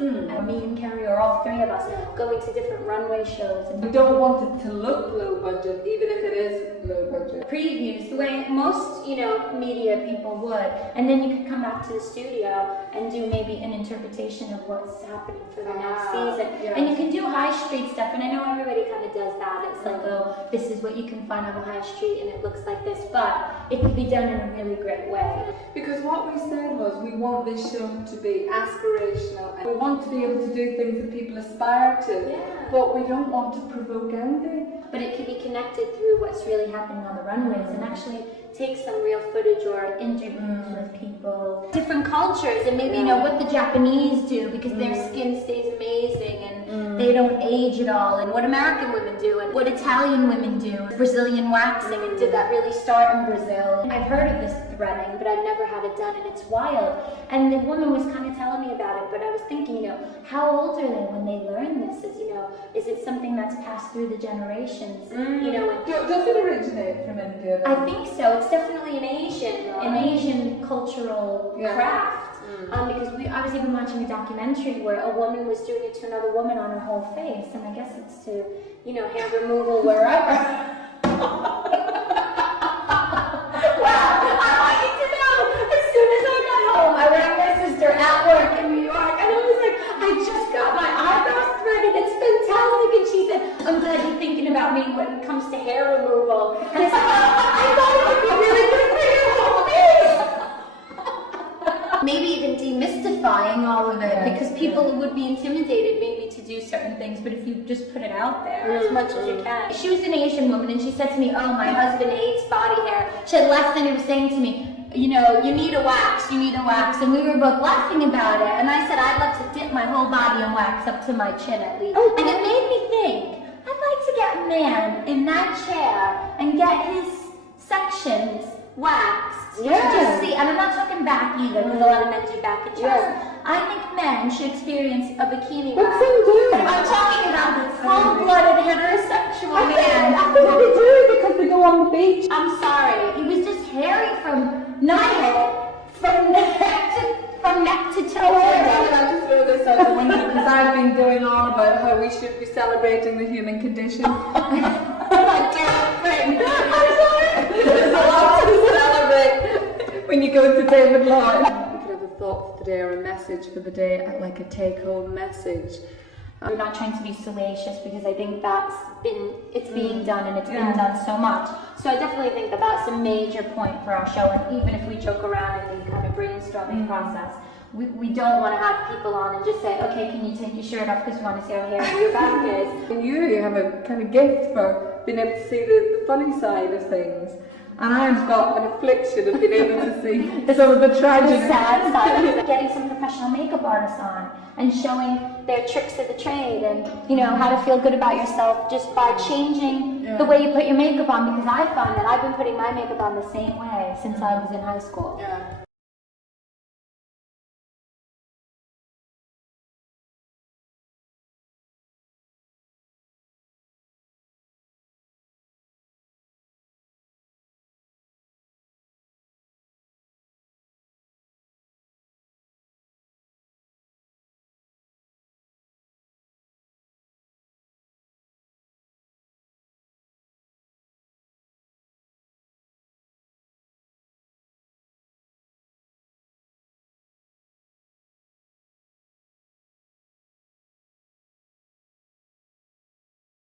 Me and Carrie, or all three of us, going to different runway shows. And we don't want it to look low budget, even if it is low budget. Previews, the way most, media people would. And then you could come back to the studio and do maybe an interpretation of what's happening for the next season. Yes. And you can do high street stuff, and I know everybody kind of does that. It's like, oh, this is what you can find on the high street, and it looks like this, but it can be done in a really great way. Because what we said was, we want this show to be aspirational, and we want to be able to do things that people aspire to, but we don't want to provoke envy. But it can be connected through what's really happening on the runways, and actually take some real footage or interviews with people, different cultures, and maybe what the Japanese do, because their skin stays amazing and they don't age at all, and what American women do, and what Italian women do, Brazilian waxing, and did that really start in Brazil? I've heard of this threading, but I've never had it done, and it's wild. And the woman was kind of telling me about it, but I was thinking, how old are they when they learn this? Is it something that's passed through the generations? Does it originate from India? I think so. It's definitely an Asian cultural craft. Because I was even watching a documentary where a woman was doing it to another woman on her whole face, and I guess it's to, hair removal wherever. I want you to know, as soon as I got home, I rang my sister at work in New York, and I was like, I just got my eyebrows threaded, it's fantastic, and she said, I'm glad you're thinking about me when it comes to hair removal. And I said, I thought it would be really good for your whole face. Maybe even demystifying all of it, because people would be intimidated maybe to do certain things, but if you just put it out there as much as you can. She was an Asian woman, and she said to me, oh, my husband hates body hair. She had less than he was saying to me, you need a wax, and we were both laughing about it, and I said, I'd like to dip my whole body in wax up to my chin at least. And it made me think, I'd like to get a man in that chair and get his sections waxed. Just see, and I'm not talking back either, because a lot of men do back and chest. I think men should experience a bikini wax. I'm talking about the full-blooded heterosexual man. I think they do it because they go on the beach. I'm sorry, he was just hairy from neck to toe. I just throw this out the window because I've been going on about how we should be celebrating the human condition. I'm sorry. There's a lot to celebrate when you go to David Lloyd. We could have a thought for the day or a message for the day, like a take-home message. I'm not trying to be salacious, because I think it's being done, and it's been done so much. So I definitely think that's a major point for our show, and even if we joke around in the kind of brainstorming process, we don't want to have people on and just say, okay, can you take your shirt off because we want to see how hairy your back is. And you have a kind of gift for being able to see the funny side of things. And I've got an affliction of being able to see some of the tragic sad side. Getting some professional makeup artists on and showing their tricks of the trade, and how to feel good about yourself just by changing the way you put your makeup on, because I find that I've been putting my makeup on the same way since I was in high school.